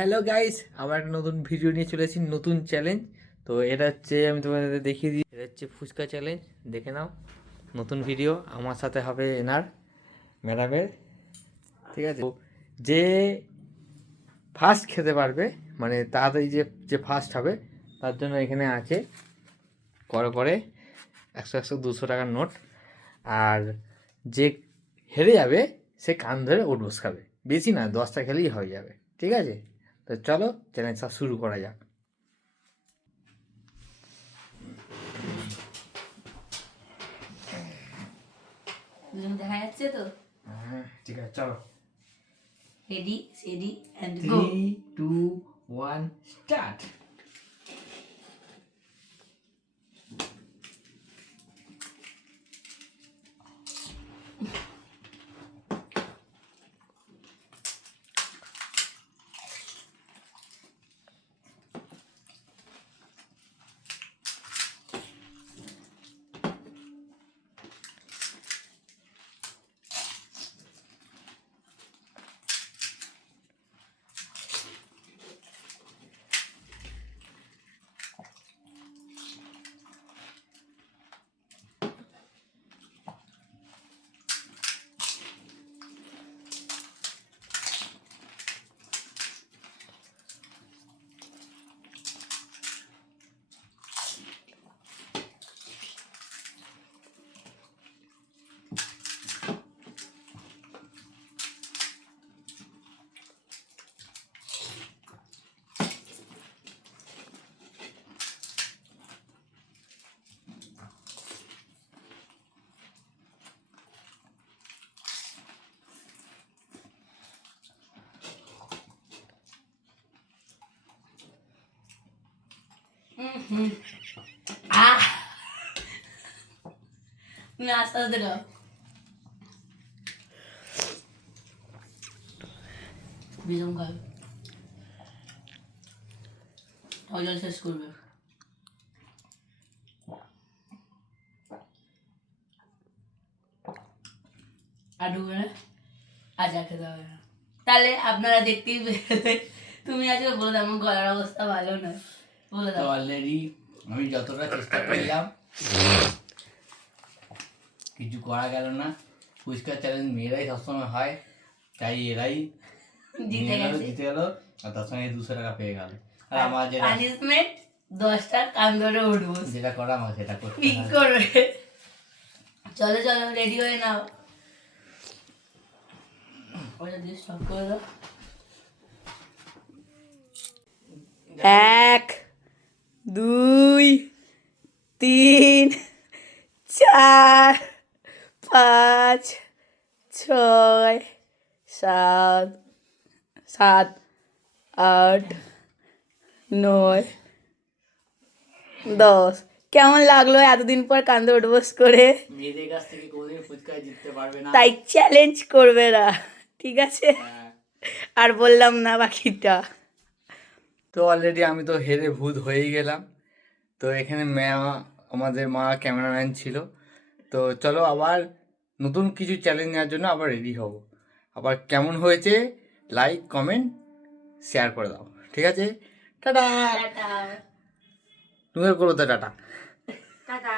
Hello guys, আবার একটা নতুন ভিডিও নিয়ে চলে এসেছি, নতুন চ্যালেঞ্জ। তো এটা হচ্ছে, আমি তোমাদের দেখিয়ে দিই, এটা হচ্ছে ফুচকা চ্যালেঞ্জ। দেখে নাও, নতুন ভিডিও আমার সাথে হবে এনার ম্যাডামের, ঠিক আছে? তো যে ফার্স্ট খেতে পারবে, মানে তাড়াতাড়ি যে যে ফার্স্ট হবে, তার জন্য এখানে আছে করে করে 100 100 200 টাকার নোট। আর যে হেরে যাবে সে কান ধরে ওট বস খাবে, বেশি না, 10টা খেলেই হয়ে যাবে, ঠিক আছে? তো চলো চ্যালেঞ্জটা শুরু করা যাক। দেখা যাচ্ছে তো? হ্যাঁ ঠিক আছে, চলো। Ready steady and go. 3 2 1 start. আহ তুমি আস্তে আস্তে দাও। ভীষণ খাবে, জল শেষ করবে। আর ডুবে না, আচ্ছা খেতে হবে না। তাহলে আপনারা দেখতেই পেলেন। তুমি আজকে বলে দাও, আমার গলার অবস্থা ভালো না, বলে তো দাও। অলরেডি আমি যতটা চেষ্টা করলাম কিছু করা গেল না। ফুচকা চ্যালেঞ্জ মেয়েরাই সবসময় হয়, তাই এরাই জিতে গেছে। জিতে গেল, আর তার সঙ্গে 200 টাকা পেয়ে গেল। আর আমার যেটা পানিশমেন্ট 10টা কান ধরে উঠবো, যেটা করা আমার সেটা করতে পিক হবে। করবে। চলো চলো রেডি হয়ে নাও। ওটা দিয়ে স্টপ করে দাও। 1 2 3 4 5 6 7 7 8 9 10। কেমন লাগলো এতদিন পর কান্দে উঠবস করে? মেয়েদের কাছ থেকে কোনোদিন ফুচকায় জিততে পারবে না। তাই চ্যালেঞ্জ করবে না, ঠিক আছে? হ্যাঁ। আর বললাম না বাকিটা। তো অলরেডি আমি তো হেরে ভূত হয়েই গেলাম। তো এখানে আমাদের মা ক্যামেরাম্যান ছিল। তো চলো আবার নতুন কিছু চ্যালেঞ্জ নেওয়ার জন্য আবার রেডি হব। আবার কেমন হয়েছে লাইক কমেন্ট শেয়ার করে দাও, ঠিক আছে? টাটা। টাটা তুমিও করো তো টাটা। টাটা।